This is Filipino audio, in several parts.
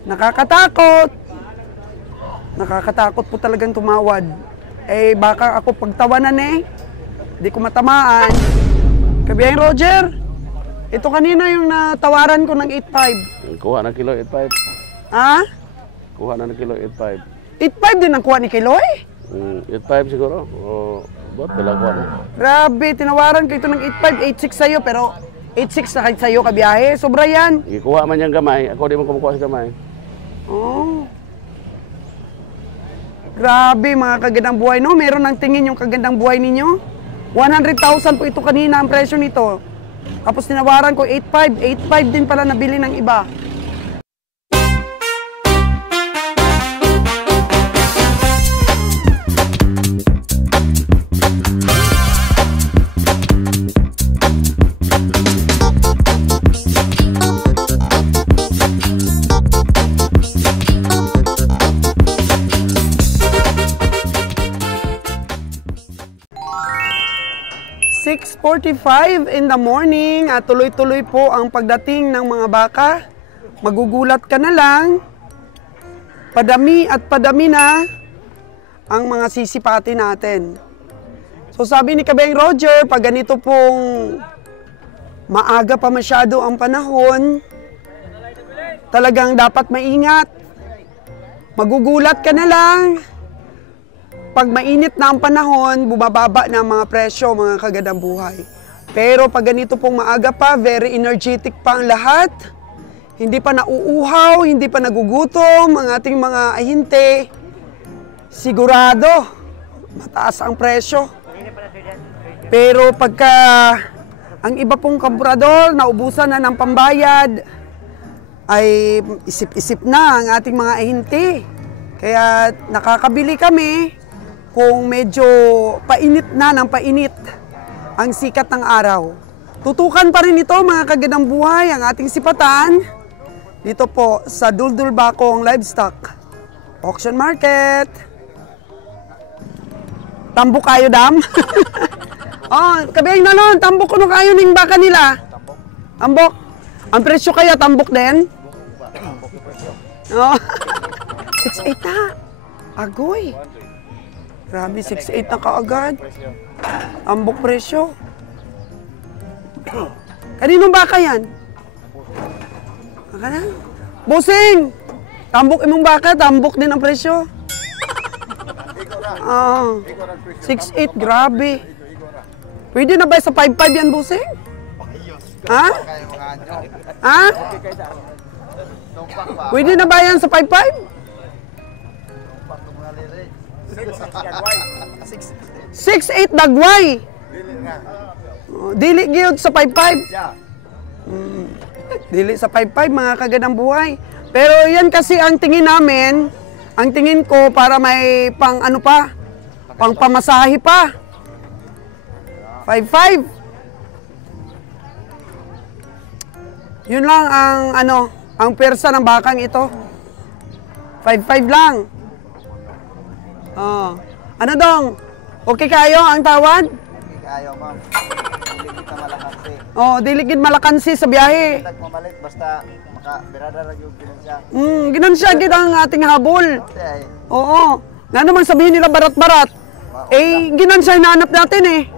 Nakakatakot. Nakakatakot po talagang tumawad. Eh, baka ako pagtawanan eh. Hindi ko matamaan. Kabiyahing Roger, ito kanina yung natawaran ko ng 8.5. Kuha na kilo 8.5. Ha? Kuha na kilo 8.5. 8.5 din ang kuha ni Kiloy? 8.5 siguro. O, ba't pala kuha na? Grabe, tinawaran ko ito ng 8.5, 8.6 sa'yo, pero 8.6 na kahit sa'yo kabiyahe. Sobra yan. Ikuha man yung gamay. Ako di mo kumukuha sa gamay. Oh. Grabe, mga kagandang buhay, no? Meron ng tingin yung kagandang buhay ninyo. 100,000 po ito kanina ang presyo nito. Tapos tinawaran ko 8.5. 8.5 din pala nabili ng iba. .45 in the morning at tuloy-tuloy po ang pagdating ng mga baka. Magugulat ka na lang, padami at padami na ang mga sisipati natin. So sabi ni Kabeng Roger, pag ganito pong maaga pa masyado ang panahon, talagang dapat maingat. Magugulat ka na lang. Pag mainit na ang panahon, bumababa na ang mga presyo, mga kagandang buhay. Pero pag ganito pong maaga pa, very energetic pa ang lahat. Hindi pa nauuhaw, hindi pa nagugutom ang ating mga ahinte. Sigurado, mataas ang presyo. Pero pagka ang iba pong kaburador, naubusan na ng pambayad, ay isip-isip na ang ating mga ahinte. Kaya nakakabili kami kung medyo painit na ng painit ang sikat ng araw. Tutukan pa rin ito, mga kagandang buhay, ang ating sipatan dito po sa Duldul Bakong Livestock Auction Market. Tambok kayo, dam? Oh, Kabeng na nun, tambok ko no kayo ning baka nila. Tambok. Ang presyo kaya, tambok din? Oh. 6.8 na. Agoy. Grabe, 6.8 na kaagad. Tambok presyo. Kaninong baka yan? Baka na? Busing! Tambok imong baka, tambok din ang presyo. 6.8, grabe. Pwede na ba sa 5.5 yan, Busing? Ha? Ha? Pwede na ba yan sa 5.5? 6.8 dagway. Dili gyud sa 5.5. Dili sa 5.5, mga kagandang buhay. Pero yan kasi ang tingin namin, ang tingin ko para may pang ano pa, pang pamasahe pa. 5.5. Yun lang ang ano, ang persa ng bakang ito. 5.5 lang. Oh. Ano dong? Okay kayo ang tawad? Okay kayo, ma'am. Dili kita malakansi. Oh, dili gid malakansi sa biyahe. Tag mamalit basta makabirada ra gyud ginansya. Ginansya gid ang ating habol. Ay. Oo. Nga naman sabihin nila barat-barat. Eh, ginansya hinahanap natin eh.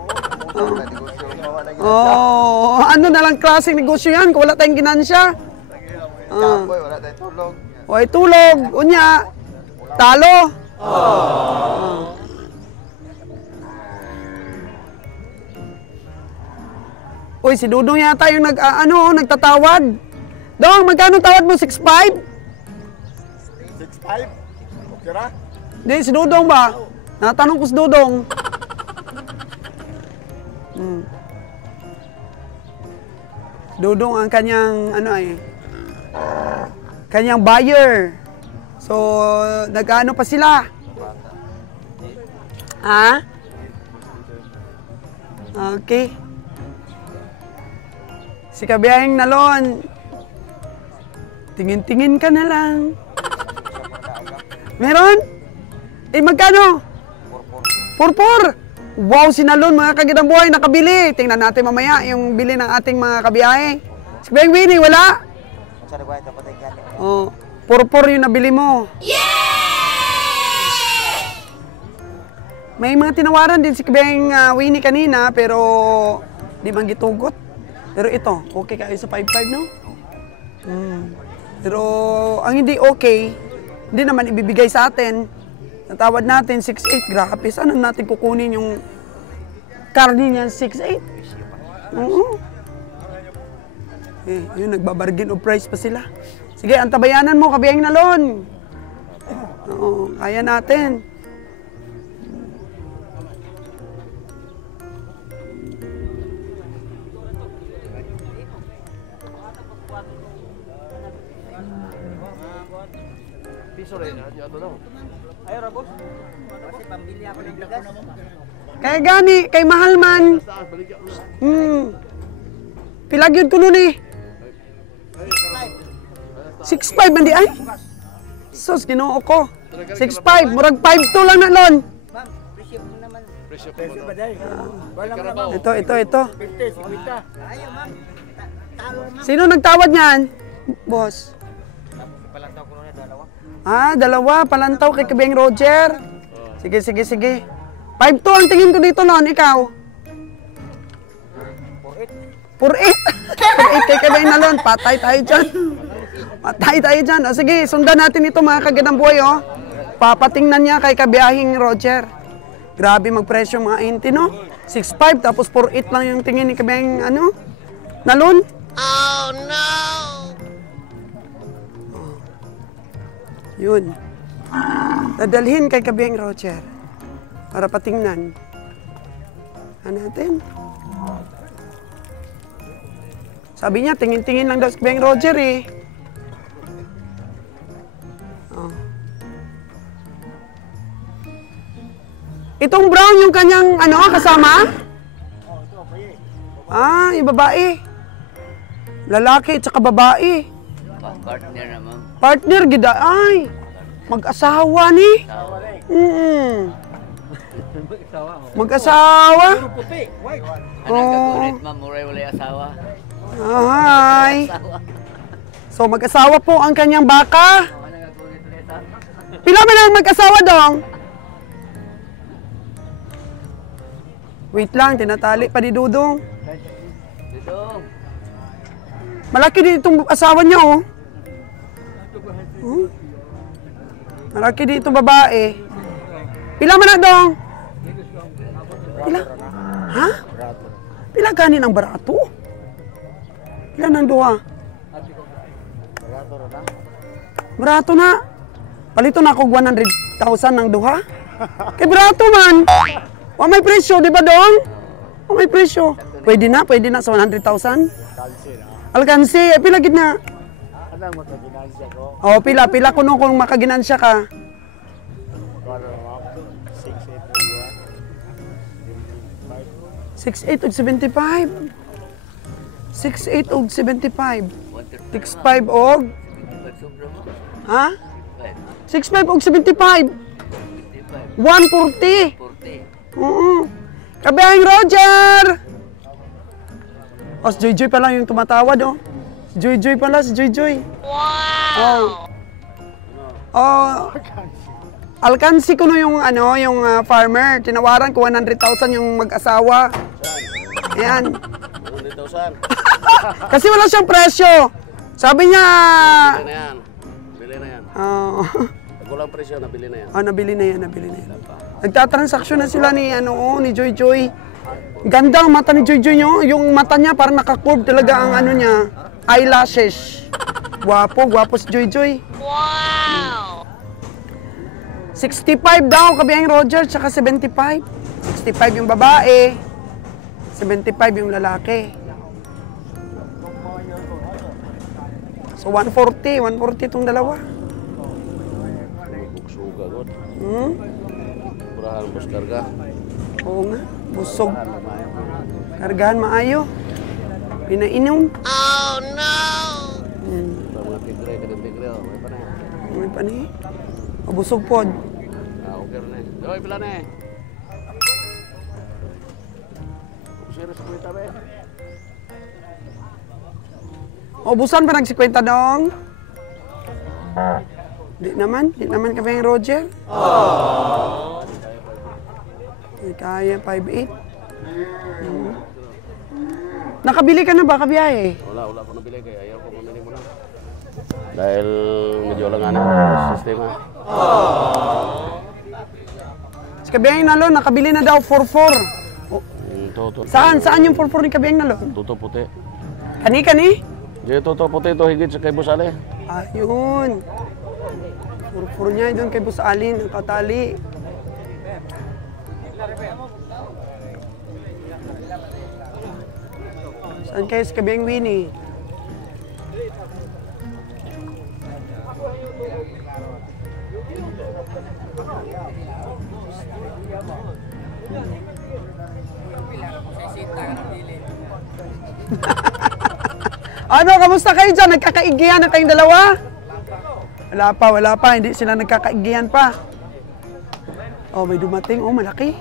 Oh, ano na lang klaseng negosyo yan kung wala tayong ginansya? Wala tayong tulog. Oy, tulog. Unya. Talo. Uy, si Dudong yata yung nagtatawad. Dong, magkano tawad mo? 6.5? 6.5? Okay ra? Di, si Dudong ba? Natanong ko si Dudong. Dudong ang kanyang, kanyang buyer. So, nag-ano pa sila? Ha? Okay. Si Kabiyahing Nalon, tingin-tingin ka na lang. Meron? Eh, magkano? 4-4. Wow, si Nalon, mga kagandang buhay, nakabili. Tingnan natin mamaya yung bili ng ating mga kabiyahe. Si Kabiyahing Winnie, wala? Oh, Purpur yung nabili mo. May mga tinawaran din si Kabeng Winnie kanina, pero di man gitugot. Pero ito, okay kayo sa 5-5, no? Pero ang hindi okay, hindi naman ibibigay sa atin. Natawad natin 6-8, grabe. Saan natin kukunin yung karni niyan 6-8? Yun, nagbabargain of price pa sila. Sige, antabayanan mo, Kabeng Nalon. Oo, kaya natin. Kaya gani, kay mahal man. Pilagyod ko nun eh. 6'5", hindi ay? Sus, ginoo ko. 6'5", murag 5'2" lang na lon. Ito. Sino nagtawad niyan? Boss. Dalawa. Palantaw kay Kabeng Roger. Sige. 5'2" ang tingin ko dito noon, ikaw. 4'8". 4'8 kay Kabeng Nalon. Patay tayo dyan. O sige, sundan natin ito mga kagandang buhay, oh. Papatingnan niya kay kabiyahing Roger. Grabe magpresyo mga inti, no? 6'5", tapos 4'8" lang yung tingin ni Kabeng, Nalon. Oh, no! Yun. Dadalhin kay Kabeng Roger para patingnan. Natin. Sabi niya, tingin-tingin lang daw si Kabeng Roger eh. Itong brown yung kanyang kasama? Yung babae. Lalaki at saka babae. Partner naman. Partner, gida. Ay, mag-asawa ni. Mag-asawa. Anong kagulit, ma'am? Muray wala asawa. Hi. So, mag-asawa po ang kanyang baka. Pila man ang mag-asawa dong? Wait lang, tinatali pa ni Dudong. Malaki din itong asawa niya, oh. Malaki din itong babae. Pila man na, Dong? Pila? Ha? Pila ganin ang barato? Pila ng duha? Barato na. Palito na ako 100,000 ng duha. Kay barato man. O may presyo, di ba, Dong? O may presyo. Pwede na sa 100,000. Alkansi, pila gid na. Oh, pila kuno kung makaginansya ka. 6'8" og 75. 6'8" og 75. 6'5" og ha? 6'5" og 75. 140. Kabeng Roger! Si Joy pala yung tumatawad, oh. Si Joy pala, si Joy. Wow! Alkansi ko no yung, farmer. Tinawaran ko 100,000 yung mag-asawa. Ayan. 100,000. Kasi wala siyang presyo. Sabi niya... Bili na yan. Walang presyo, nabili na yan. Nabili na yan. Nagtatransaksyon na sila ni Joy. Ganda ang mata ni Joy, no? Yung mata niya parang naka-curve talaga ang niya, eyelashes. Gwapo si Joy. Wow! 65 daw, Kabeng Roger, tsaka 75. 65 yung babae, 75 yung lalaki. So 140 itong dalawa. Buksuga, God. Purahan bus karga. Oo nga, busog. Kargahan maayo. Pinainom. Oh no! Mga tigre, May panay. Busog po. Okay na eh. Doy, pila na eh. Serious po ito, be. Ubusan pa ng 50 dong. Di naman ka ba yung Roger? Di kaya, 5'8". Nakabili ka na ba, kabiyahe? Wala ko nabili kaya ayaw ko mamili mo na. Dahil medyo lang ang sistema. Si Kabiyahing Nalon, nakabili na daw 4-4. Toto. Saan yung 4-4 ni Kabiyahing Nalon? Toto puti. Kani? Di toto puti ito higit sa kay Busali. Ayun. 4-4 niya doon kay Boss Alin, ang katali. Saan kayo si Kabiyahing Winnie? Ano, kamusta kayo dyan? Nagkakaigihan na kayong dalawa? Wala pa. Hindi sila nagkakaigihan pa. Oh, may dumating. Oh, malaki.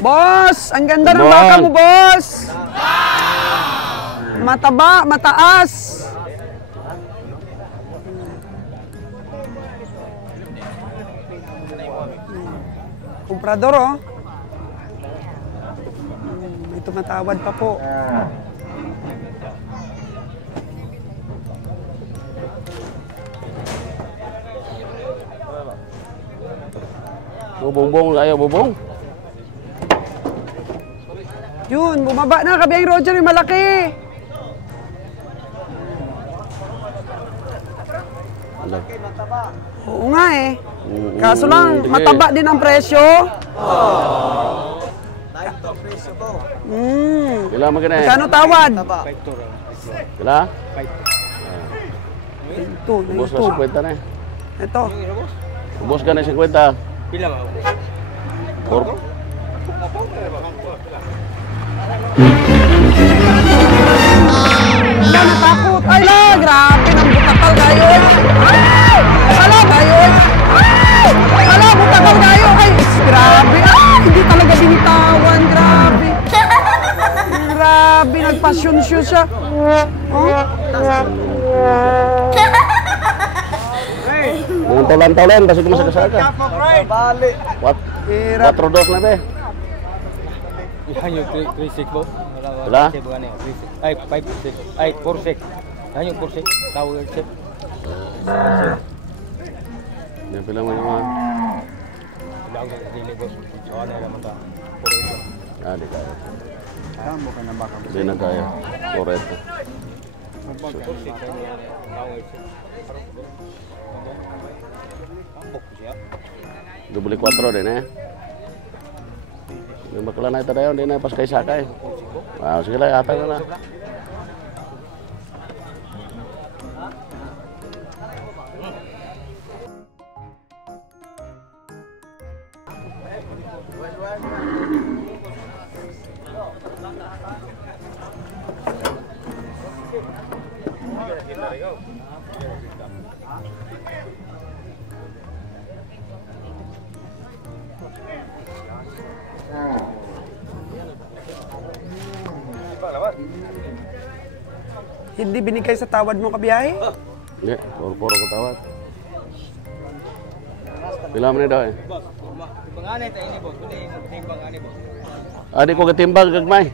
Boss! Ang ganda ng baka mo, boss! Mataba, mataas. Comprador, oh. May tumatawad pa po. Bubong kayo, bubong. Yun, bumaba na. Kabiyahing Roger, yung malaki. Oo nga eh. Kaso lang, mataba din ang presyo. Kila mo kina eh. Kano tawad? Kila? Ito, na Ubos ito. na 50 na eh. Ito. Ubos ka na 50. Pila ba? Wala, natakot. Ay la, grabe ng butakal kayo. Ay! Wala kayo. Ay! Wala, butakal kayo. Ay, grabe. Ay, hindi talaga binitawan. Grabe. Grabe, nagpasyon siya. Oh? Mga taulan-taulan, basta ko masakasaka. Balik. What? Hirap. 4-2 na be. Yan yung 3-6 po. Wala? Ay, 5-6. Ay, 4-6. Yan yung 4-6. Tawag check. Yan pila mo yung mga. Wala ako dili boss. So ano naman ta? 4-8. Ah, di kaya. Tamo ka na baka. Di na kaya. Correct. 4-6. Tawag check. Ambok siya. Dubli 4 din eh. Yung bakla na ito na yun, di na pas kay sakay. Wow, sige lang, atang na na. Hindi binigay sa tawad mo, kabiyahe? Hindi, puro ko tawad. Pila mo na daw eh. Boss, panganay tayo ni boss. Kung yung panganay boss. Ah, di ko katimbang gagmay.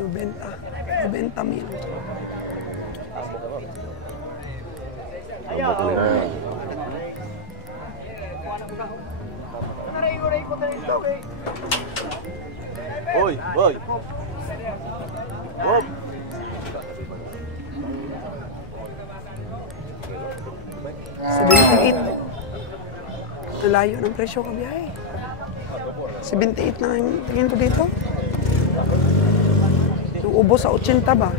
90,000. Abot nila. Hoy, hoy. Bob. 78. Layo ng presyo, kabiyahe. 78 na yung tingin ko dito. Yung ubos sa 80 ba?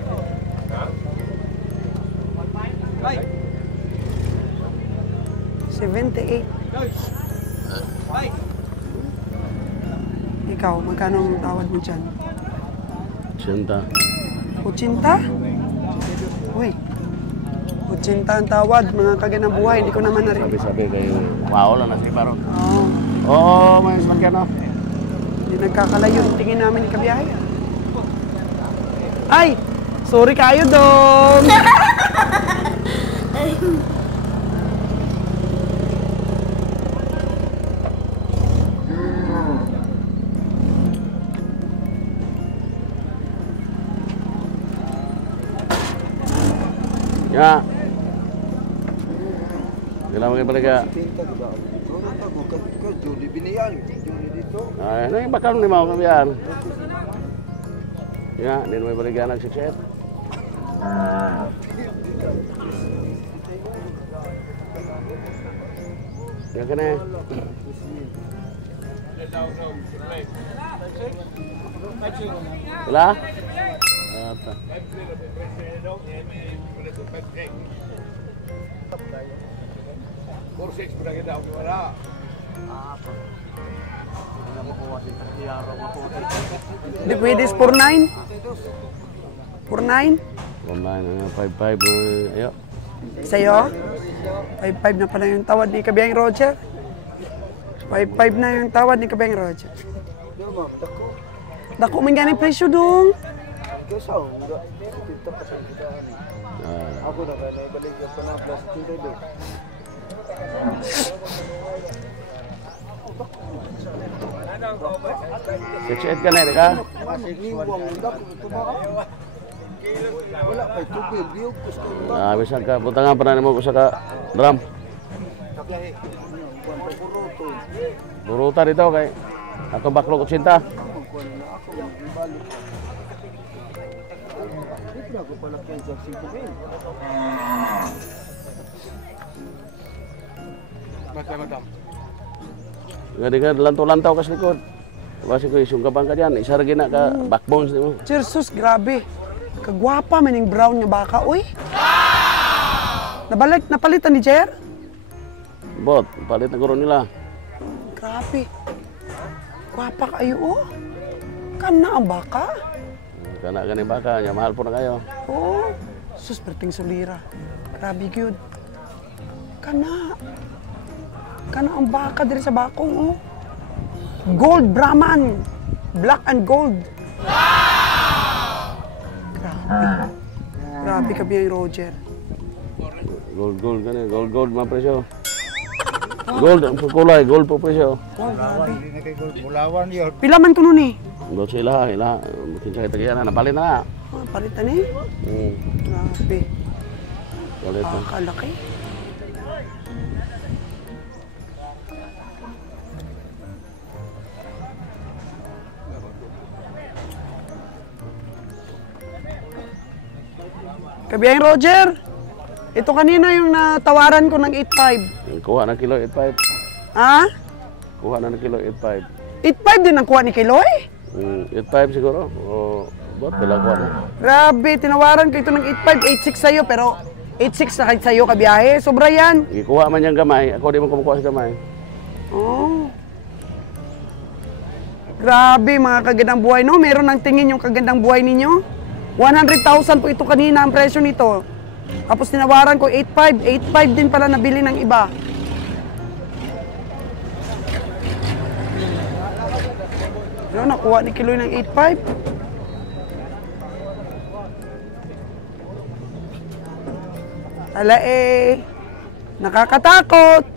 Ay! 78. Ay! Ikaw, magkano ang tawad mo dyan? Sinta. 80? Uy. 80 ang tawad, mga kaganang buhay. Hindi ko naman narinig. Sabi-sabi kayo. Wow, lang na si Paro. Oo. Oo, may sasakyan no? Hindi nagkakalayo yung tingin namin ni Kabiyahe. Ay! Sorry kayo dong! Ya. Kailangan kayo balik ka. Juli biniyan. Juli dito. Ay, nang bakal ni mau kabiyan. Ya, din may balik ka nagsiset. Ya kene. Sila? Apa? Hindi pwede 4-9? 4-9? Online, 5-5. Ayo. Sa'yo? 5-5 na pala yung tawad ni Kabiyang Roger. 5-5 na yung tawad ni Kabiyang Roger. Dako man ganing presyo dong. Kasaw, enggak. Kita pa sa kitaan. Ako na kaya naibalik pa na plus 2 doon. Siset ka na, di ka? Niwang dako ito ba? Wala pa tubig, biyog kus ka. Ah, bisa ka putangan pernah mo ko sa ka drum. Kabiyahe. Kuan pa puruto. Buruta dito kay ato baklog 80. Kuan na ako ibalik. Ito ako pala kaya sa 5,000. Mata. Nga lantaw-lantaw ka sa likod. Basi ko isong kabang ka dyan. Isa rin na ka backbones mo. Jesus, grabe. Kagwapa man yung brown niya baka, uy. Napalitan ni Jer? Bot, palit na guro nila. Grabe. Gwapa kayo, oh. Kana ang baka. Kana gani baka, nya mahal po na kayo. Oo. Sus, perting sulira. Grabe, good. Kana. Kana ang baka diri sa bakong, oh. Gold Brahman. Black and gold. Grabe. Grabe ka biya Roger. Gold gani, gold mga presyo. Gold ang kulay, gold po presyo. Wow, grabe. Hindi na kay Bulawan yun. Pila man kuno ni? Gold sila, mungkin sa kita na napalit na. Ah, palitan eh. Grabe. Palit na. Kalaki. Kabiyang Roger, ito kanina yung natawaran ko ng 8.5. Kuha na kilo 8.5. Ha? Kuha na kilo 8.5. 8.5 din ang kuha ni Kiloy? 8.5 siguro. O, bot, pila kuha na. Grabe, tinawaran ko ito ng 8.5, 8.6 sa'yo, pero 8.6 na kahit sa'yo kabiyahe. Sobra yan. Ikuha man yung gamay, ako di mo kumukuha sa gamay. Oh. Grabe, mga kagandang buhay, no? Meron ng tingin yung kagandang buhay ninyo. 100,000 po ito kanina ang presyo nito. Tapos tinawaran ko 8.5. 8.5 din pala nabili ng iba. Yun, nakuha ni Kiloy ng 8.5. Ala eh, nakakatakot.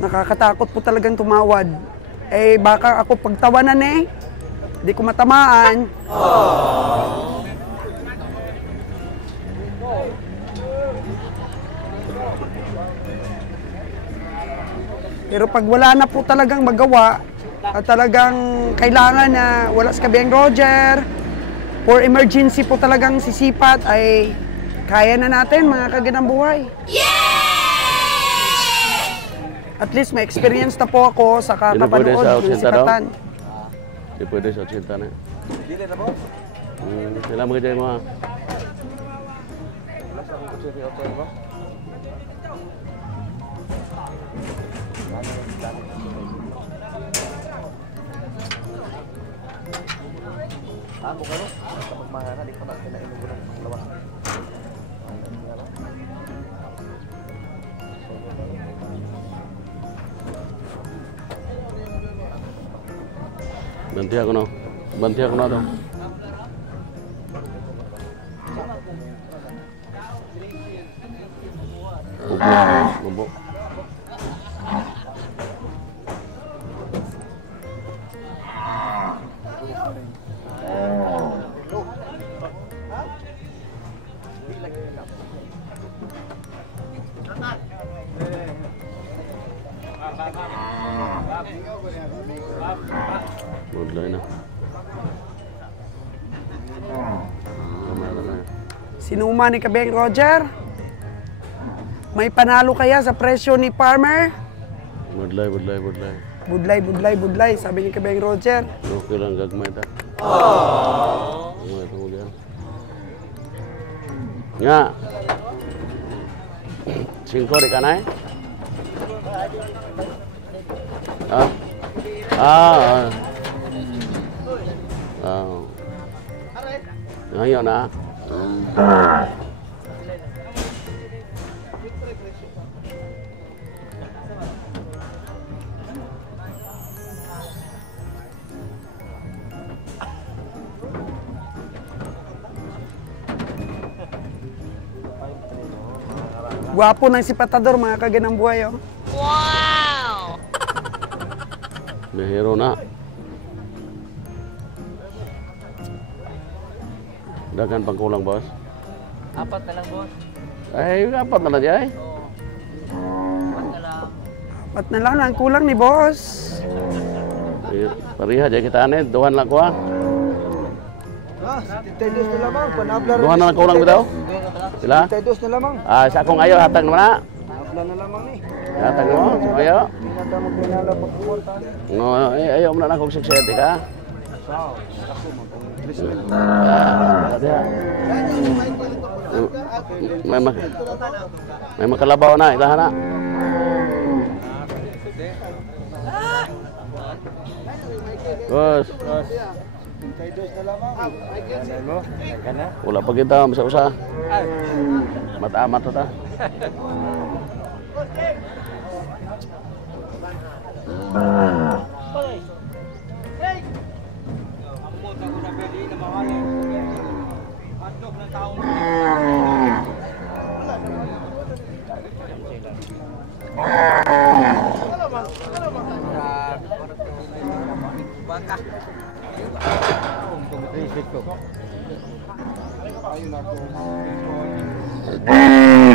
Nakakatakot po talagang tumawad. Eh, baka ako pagtawanan eh. Hindi ko matamaan. Pero pag wala na po talagang magawa, at talagang kailangan na wala sa Kabiyang Roger, for emergency po talagang sisipat, ay kaya na natin mga kagandang buhay. At least may experience na po ako sa kakapanood ng sipatan. Di pwede sa 80 na. Dili na mo? Kailangan mo kayo mga. Lasa ko sa auto ba? Amo ka no? Kapag mahana, di ko na kinainom ko ng lawas. Bantihan ko na. Bantihan ko na daw. Ubo. Budlay na. Sinuma ni Kabeng Roger. May panalo kaya sa presyo ni Farmer? Budlay. Budlay, sabi ni Kabeng Roger. Okay lang gagmay ta. Nga. 5 di kanay? Ngayon na. Gwapo ng si Patador, mga kaganang buhay, oh. Wow! May hero na. Dagan pang kulang, boss. 4 na lang, boss. Ay, 4 na lang dyan. 4 na lang. 4 na lang ang kulang ni boss. Pariha dyan kita anit. 2 lang ko, ha. 72 na lamang, panabla 2 na lang kulang bitaw. Sila? 72 na lamang. Sa akong ayo, hatag naman na. Panabla na lamang ni. Hatag mo, sa ayo. Hindi na ka magpinala pagkuwarta ni. No, ayaw mo na lang kong 6-7 ka. Sao, ako mo kung May makalabaw na, ilahan na. Bos. 72 na lamang. Ano mo? Kana? Wala pa kita, masa-usa. Mata-amat na ta.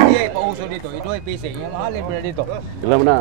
Iya, pauso dito. Ito ay pising. Yung mahalin pa dito. Ilan mo na?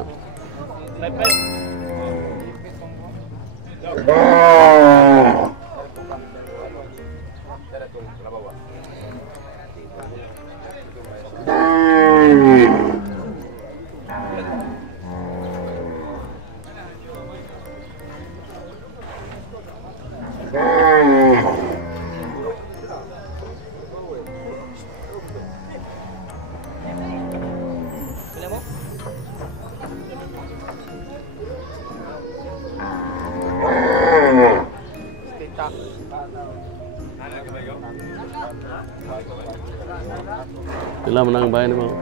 Ilan mo na ang bayan mo?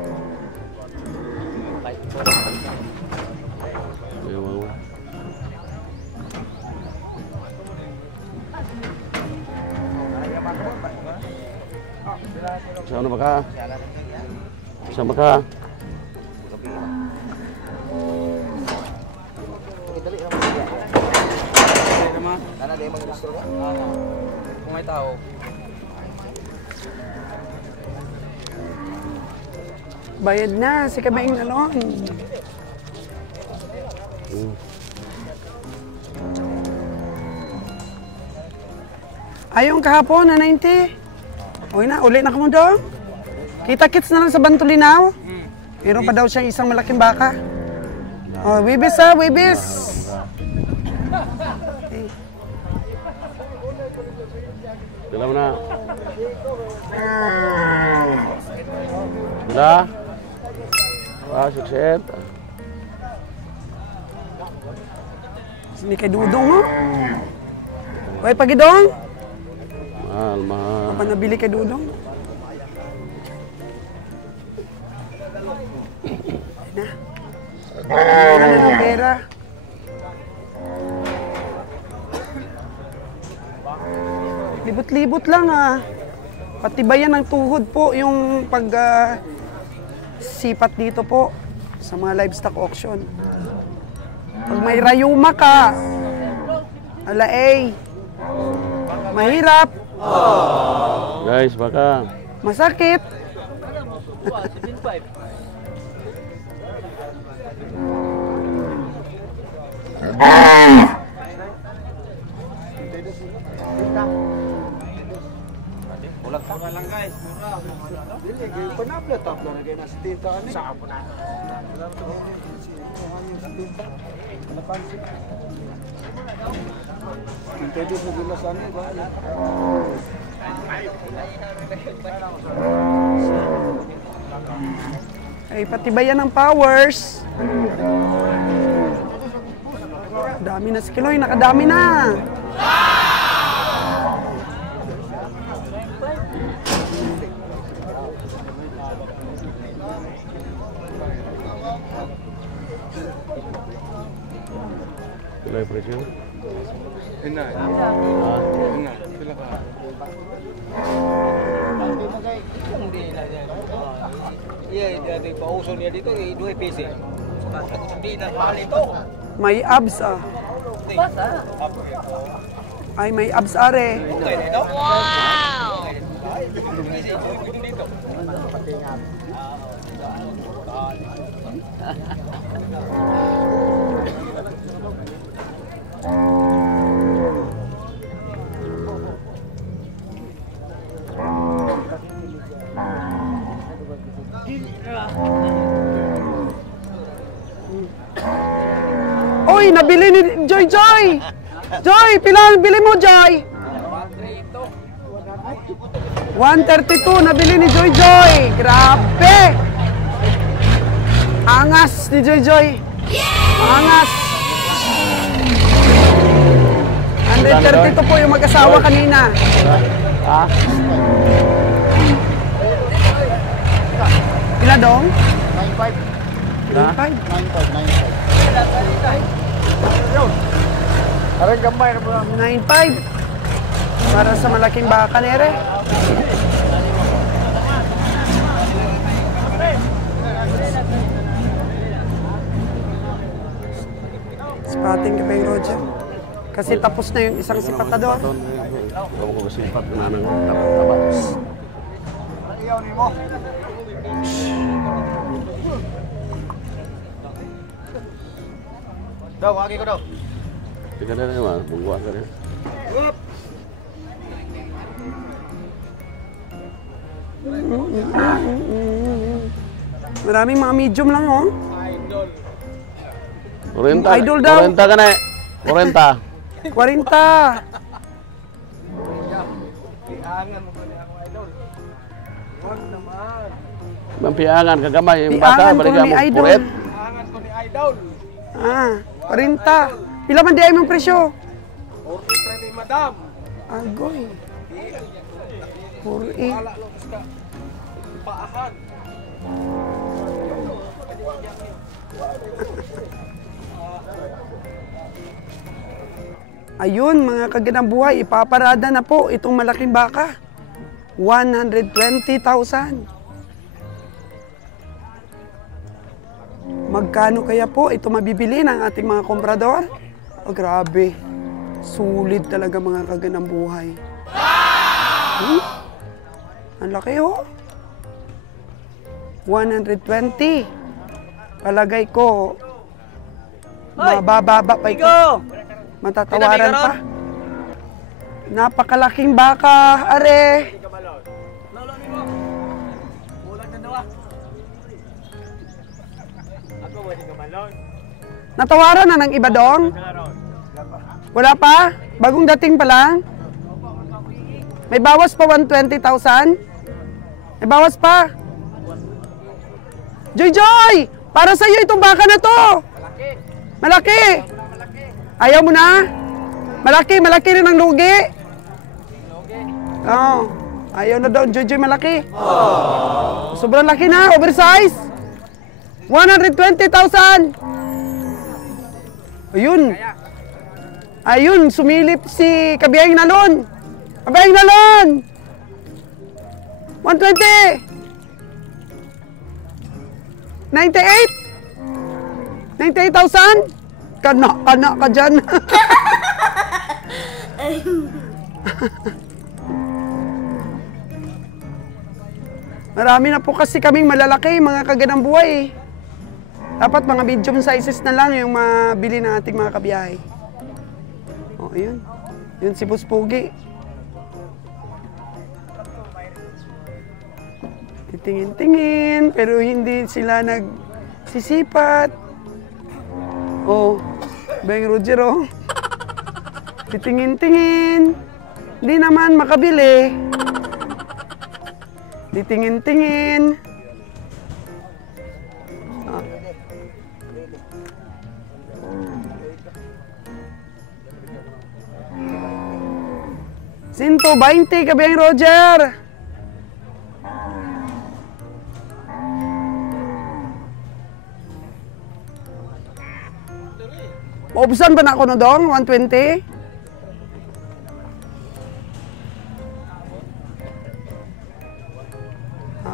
Saan ba ka? Saan ba ka? Kung may tao. Bayad na si Kabeng Alon. Ayong kahapon na 90. Uy na, uli na ka mo doon. Kita-kits na lang sa Bantulinaw. Meron pa daw siyang isang malaking baka. Oh, wibis ha, wibis. Okay. Ilan mo na? Sila? Sukset. Sini kay Dudong, oh. Uy, pagidong. Mahal, mahal. Apa nabili kay Dudong? Na. Ano ng pera? Libot-libot lang ah. Patibayan ng tuhod po yung sipat dito po sa mga livestock auction. Pag may rayuma ka, mahirap. Guys, baka. Masakit. Ulag pa lang guys. Dili gyud panapla tapla na gyud na tita ani. Sa po na. Intendo sa gilas ani ba? Ay, patibayan ng powers. Dami na si Kiloy, nakadami na. Tulay presyo. Ina. Ah, Ina. Pila ka? Iya, di pauso niya dito, 2 PC. Hindi na pali ito. May abs ah. Ay, may abs are. Wow! Oy, nabili ni Joy Joy! Joy, pila ang bili mo, Joy? 132, nabili ni Joy Joy. Grabe! Angas ni Joy Joy. Angas! 132 po yung mag-asawa kanina. ah, Pila dong? 95. 95. Aray gamay na po. 95. Para sa malaking baka nere. Sipatin ka pa yung Roger. Kasi tapos na yung isang sipatador. Kamu ko basipat na nang taba. Iyaw ni mo. Daw, wagi ko daw. Tika na rin, bungguan ka rin. Maraming mga medium lang, oh. 40. Idol daw. 40 ka na eh. 40. 40. Mampiangan kagamay yung Piangan baka, ko balikan ni mo. Idol. Puret. Ah, 40. Pila man di ay mong presyo? 43 ni madam. Agoy. 48. Paahan. Ayun, mga kaganang buhay, ipaparada na po itong malaking baka. 120,000. Magkano kaya po ito mabibili ng ating mga komprador? Oh, grabe. Sulit talaga mga kaganang buhay. Ang laki oh. 120. Palagay ko, mabababa pa ito. Matatawaran pa. Napakalaking baka, are. Natawaran na ng iba dong? Wala pa? Bagong dating pa lang? May bawas pa 120,000? May bawas pa? Joy Joy! Para sa iyo itong baka na to! Malaki! Ayaw mo na? Malaki rin ang lugi. Oo. Ayaw na daw, Joy Joy, malaki. Sobrang laki na, oversize. 120,000. Ayun. Ayun, sumilip si Kabiyahing Nalon. Kabiyahing Nalon! 120! 98? 98,000? Kana ka dyan. Marami na po kasi kaming malalaki, mga kaganang buhay. Dapat mga medium sizes na lang yung mabili ng ating mga kabiyahe. O, ayun. Yun si Boss Pugi. Titingin-tingin, pero hindi sila nagsisipat. O, Beng Roger, o. Titingin-tingin. Hindi naman makabili. Titingin-tingin. 120 Kabiyahing Roger. Maubusan ba na ako na dong? 120?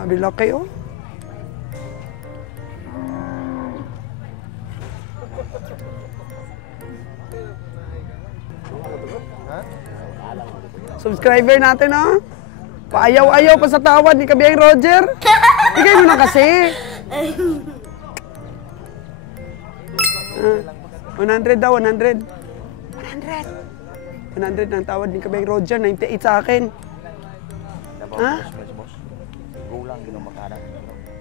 Bilaki oh. Subscriber natin oh. Paayaw-ayaw pa sa tawad ni Kabiyahing Roger. Bigay mo na kasi. 100 daw, 100. 100 ng tawad ni Kabiyahing Roger, 98 sa akin. Ha? Kulang ginumakara.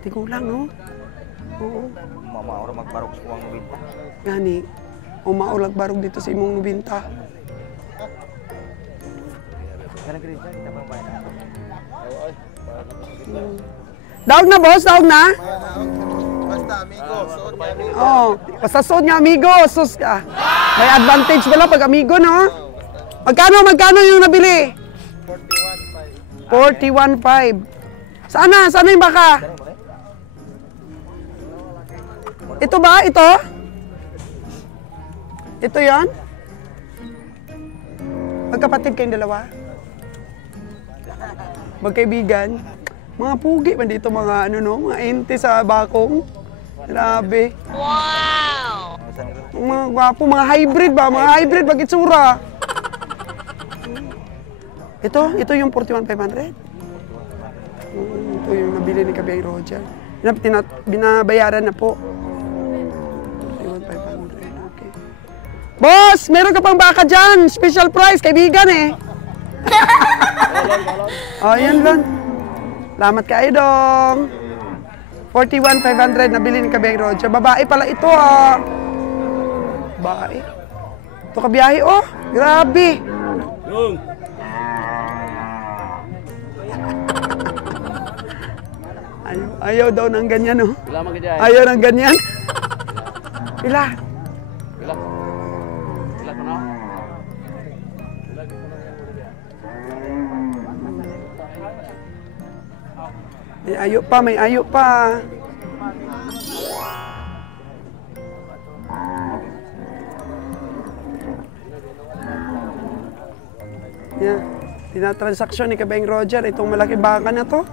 Di kulang, no? Oo. Mama ora magbarok sa uwang nubinta. Gani. Umaulag barog dito sa imong nubinta. Kana kiri kita pambayad. Daog na, boss? Daog na? Basta amigo, suot niya amigo. Oo. Basta suot niya, amigo. Sus ka. May advantage pala pag amigo, no? Magkano yung nabili? 41.5. Sana yung baka? Ito ba? Ito? Ito yan? Magkapatid kayong dalawa? Magkaibigan? Mga pugi man dito, mga ano no? Mga ente sa bakong. Grabe. Wow! Mga gwapo, mga hybrid ba? Mga hybrid, bakit sura? Ito yung 41,500. Ito yung nabili ni Kabiyahing Roger. Binabayaran na po. 41,500, okay. Boss, meron ka pang baka dyan. Special price, kaibigan eh. Oh, yan lang. Salamat kayo dong. 41,500 nabili ni Kabiyahing Roger. Babae pala ito ah. Babae. Ito kabiyahe oh. Grabe. Ayaw daw ng ganyan, no? Pila man kajay? Ayaw ng ganyan. Pila? Pila? Pila ko na? May ayo pa, may ayo pa. Yan. Tinatransaksyon ni Kabiyahing Roger itong malaki baka na to.